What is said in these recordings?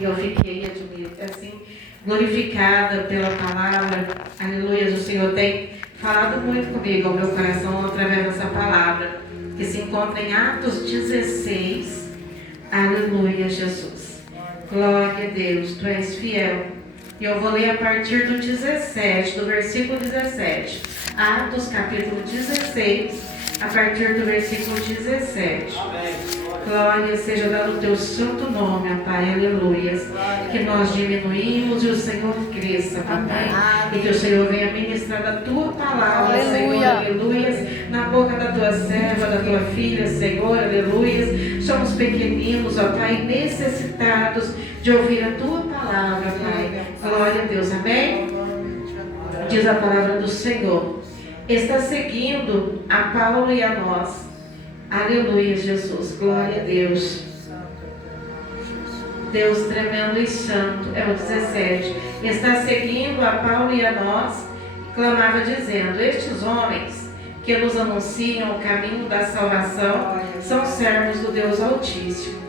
Eu fiquei assim, glorificada pela palavra. Aleluia. O Senhor tem falado muito comigo ao meu coração através dessa palavra, que se encontra em Atos 16. Aleluia, Jesus. Glória a Deus, tu és fiel. E eu vou ler a partir do 17, do versículo 17. Atos capítulo 16, a partir do versículo 17. Amém. Glória seja dado o teu santo nome, ó Pai, aleluia. Que nós diminuímos e o Senhor cresça, Papai. E que o Senhor venha ministrar da tua palavra, aleluia. Senhor, aleluia. Na boca da tua serva, da tua filha, Senhor, aleluia. Somos pequeninos, ó Pai, necessitados de ouvir a tua palavra, Pai. Glória a Deus, amém? Diz a palavra do Senhor. Está seguindo a Paulo e a nós. Aleluia, Jesus, glória a Deus. Deus tremendo e santo, é o 17. Está seguindo a Paulo e a nós, e clamava dizendo: estes homens que nos anunciam o caminho da salvação são servos do Deus Altíssimo.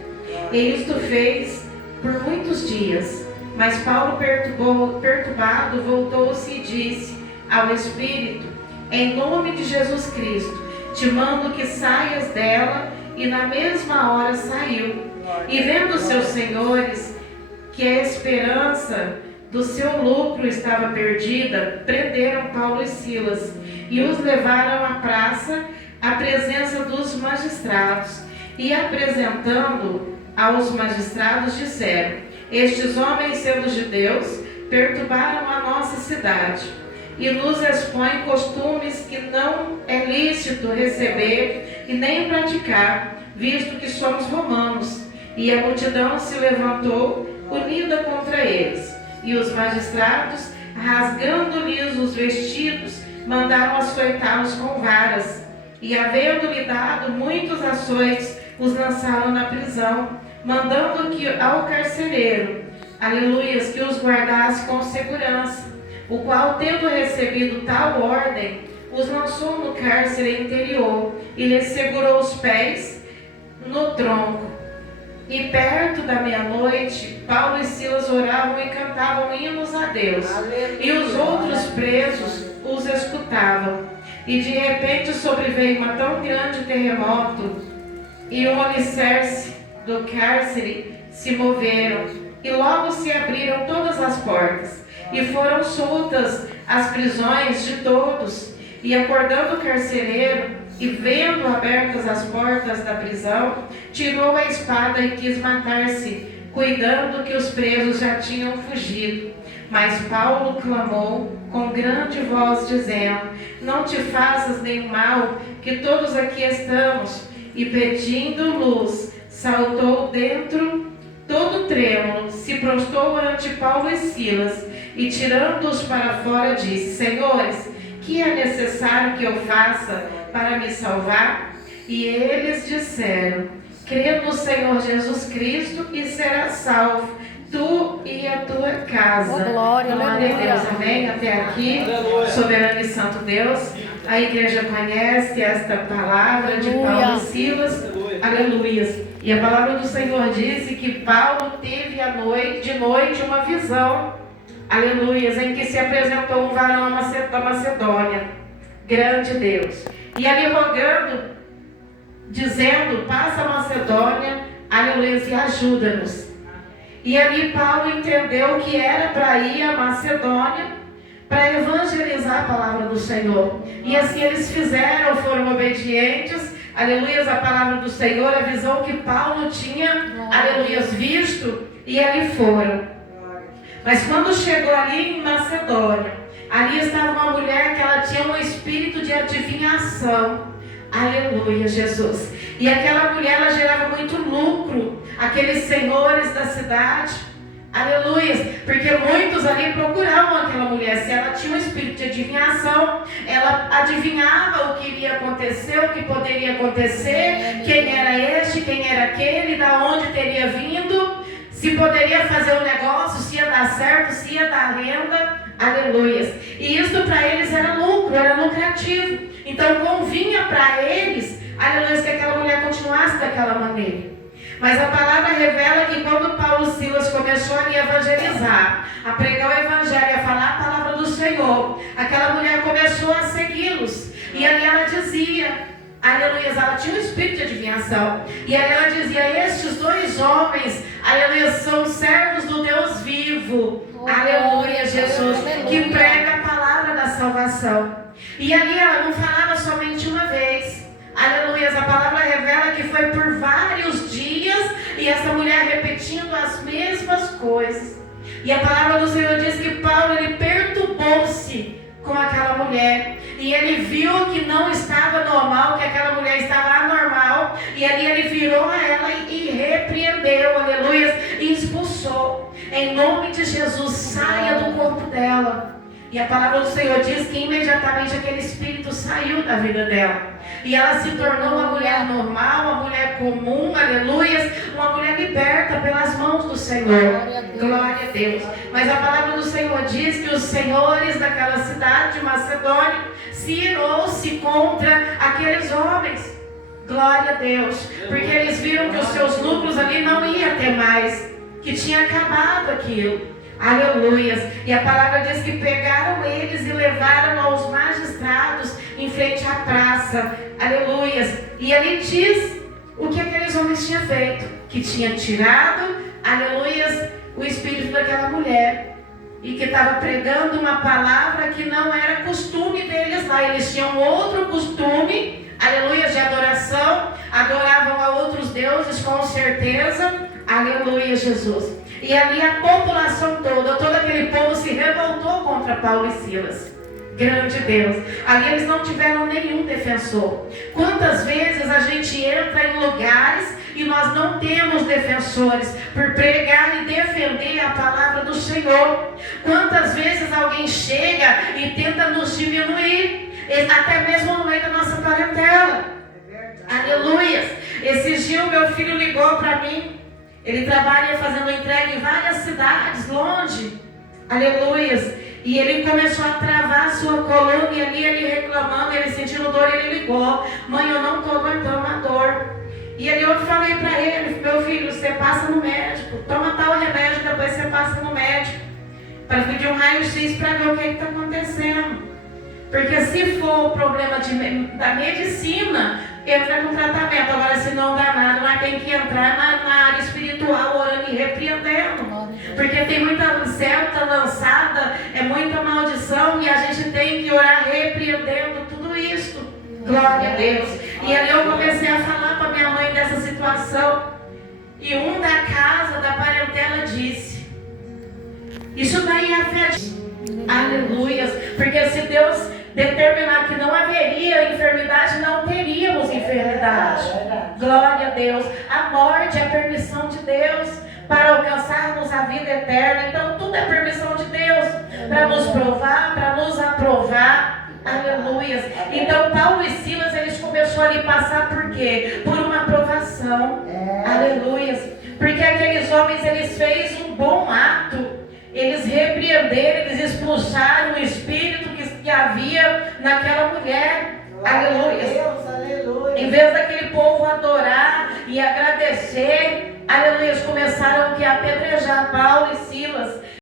E isto fez por muitos dias. Mas Paulo, perturbado, voltou-se e disse ao Espírito: em nome de Jesus Cristo, te mando que saias dela. E na mesma hora saiu. E vendo seus senhores que a esperança do seu lucro estava perdida, prenderam Paulo e Silas e os levaram à praça, à presença dos magistrados. E apresentando aos magistrados, disseram: estes homens, sendo judeus, perturbaram a nossa cidade e nos expõe costumes que não é lícito receber e nem praticar, visto que somos romanos. E a multidão se levantou unida contra eles. E os magistrados, rasgando-lhes os vestidos, mandaram açoitá-los com varas. E havendo-lhe dado muitos açoites, os lançaram na prisão, mandando que ao carcereiro, aleluias, que os guardasse com segurança, o qual, tendo recebido tal ordem, os lançou no cárcere interior e lhes segurou os pés no tronco. E perto da meia-noite, Paulo e Silas oravam e cantavam hinos a Deus. Aleluia. E os outros presos os escutavam. E de repente sobreveio um tão grande terremoto, e o alicerce do cárcere se moveram, e logo se abriram todas as portas. E foram soltas as prisões de todos. E acordando o carcereiro, e vendo abertas as portas da prisão, tirou a espada e quis matar-se, cuidando que os presos já tinham fugido. Mas Paulo clamou com grande voz, dizendo: não te faças nenhum mal, que todos aqui estamos. E pedindo luz, saltou dentro, todo trêmulo, se prostrou ante Paulo e Silas, e tirando-os para fora, disse: senhores, que é necessário que eu faça para me salvar? E eles disseram: crê no Senhor Jesus Cristo e serás salvo, tu e a tua casa. Oh, glória a Deus, amém? Até aqui, soberano e santo Deus, a igreja conhece esta palavra de Paulo e Silas, aleluia. E a palavra do Senhor diz que Paulo teve de noite uma visão, aleluia, em que se apresentou um varão da Macedônia, grande Deus, e ali rogando, dizendo: passa a Macedônia, aleluia, e ajuda-nos. E ali Paulo entendeu que era para ir a Macedônia para evangelizar a palavra do Senhor. E assim eles fizeram, foram obedientes, aleluia, a palavra do Senhor, a visão que Paulo tinha, aleluia, visto, e ali foram. Mas quando chegou ali em Macedônia, ali estava uma mulher que ela tinha um espírito de adivinhação. Aleluia, Jesus. E aquela mulher, ela gerava muito lucro, aqueles senhores da cidade. Aleluia. Porque muitos ali procuravam aquela mulher. Se ela tinha um espírito de adivinhação, ela adivinhava o que iria acontecer, o que poderia acontecer, quem era este, quem era aquele, da onde teria vindo, se poderia fazer um negócio, se ia dar certo, se ia dar renda. Aleluia. E isso para eles era lucro, era lucrativo. Então convinha para eles, aleluia, que aquela mulher continuasse daquela maneira. Mas a palavra revela que quando Paulo e Silas começou a evangelizar, a pregar o evangelho, a falar a palavra do Senhor, aquela mulher começou a segui-los. E ali ela dizia, aleluia, ela tinha um espírito de adivinhação. E ali ela dizia, estes dois homens, aleluia, são servos do Deus vivo. Aleluia, Jesus, que prega a palavra da salvação. E ali ela não falava somente uma vez. Aleluia, a palavra revela que foi por vários dias e essa mulher repetindo as mesmas coisas. E a palavra do Senhor diz que Paulo, ele perturbou-se com aquela mulher. E ele viu que não estava normal, que aquela mulher estava anormal. E ali ele virou a ela e repreendeu, aleluia, e expulsou. Em nome de Jesus, saia do corpo dela. E a palavra do Senhor diz que imediatamente aquele espírito saiu da vida dela. E ela se tornou uma mulher normal, uma mulher comum, aleluia, uma mulher liberta pelas mãos do Senhor. Glória a Deus. Mas a palavra do Senhor diz que os senhores daquela cidade de Macedônia se irou-se contra aqueles homens. Glória a Deus. Porque eles viram que os seus lucros ali não ia ter mais, que tinha acabado aquilo. Aleluias. E a palavra diz que pegaram eles e levaram aos magistrados em frente à praça. Aleluias. E ali diz o que aqueles homens tinham feito, que tinha tirado, aleluias, o espírito daquela mulher, e que estava pregando uma palavra que não era costume deles lá. Eles tinham outro costume, aleluia, de adoração, adoravam a outros deuses com certeza. Aleluia, Jesus. E ali a população toda, todo aquele povo se revoltou contra Paulo e Silas. Grande Deus. Ali eles não tiveram nenhum defensor. Quantas vezes a gente entra em lugares e nós não temos defensores por pregar e defender a palavra do Senhor? Quantas vezes alguém chega e tenta nos diminuir, até mesmo no meio da nossa parentela? Aleluia. Esses dias o meu filho ligou para mim. Ele trabalha fazendo entrega em várias cidades, longe. Aleluias. E ele começou a travar a sua coluna e ali ele reclamando, ele sentindo dor, ele ligou. Mãe, eu não estou aguentando a dor. E ali eu falei para ele, meu filho, você passa no médico. Toma tal remédio, depois você passa no médico. Para pedir um raio-x para ver o que está acontecendo. Porque se for o problema da medicina, entra no tratamento. Agora, se não dá nada, nós temos que entrar na área espiritual, orando e repreendendo. Porque tem muita seta lançada, é muita maldição, e a gente tem que orar repreendendo tudo isso. Glória a Deus. E ali eu comecei a falar para minha mãe dessa situação. E um da casa, da parentela, disse: isso daí é a fé. Aleluias. Porque se Deus determinar que não haveria enfermidade, não teríamos enfermidade. Glória a Deus. A morte é a permissão de Deus para alcançarmos a vida eterna. Então tudo é permissão de Deus para nos provar, para nos aprovar. Aleluia. Então Paulo e Silas, eles começaram a lhe passar por quê? Por uma aprovação. Aleluia. Porque aqueles homens, eles fez um bom ato. Eles repreenderam, eles expulsaram o espírito que havia naquela mulher. Aleluia. Em vez daquele povo adorar e agradecer, aleluia, começaram a apedrejar Paulo e Silas.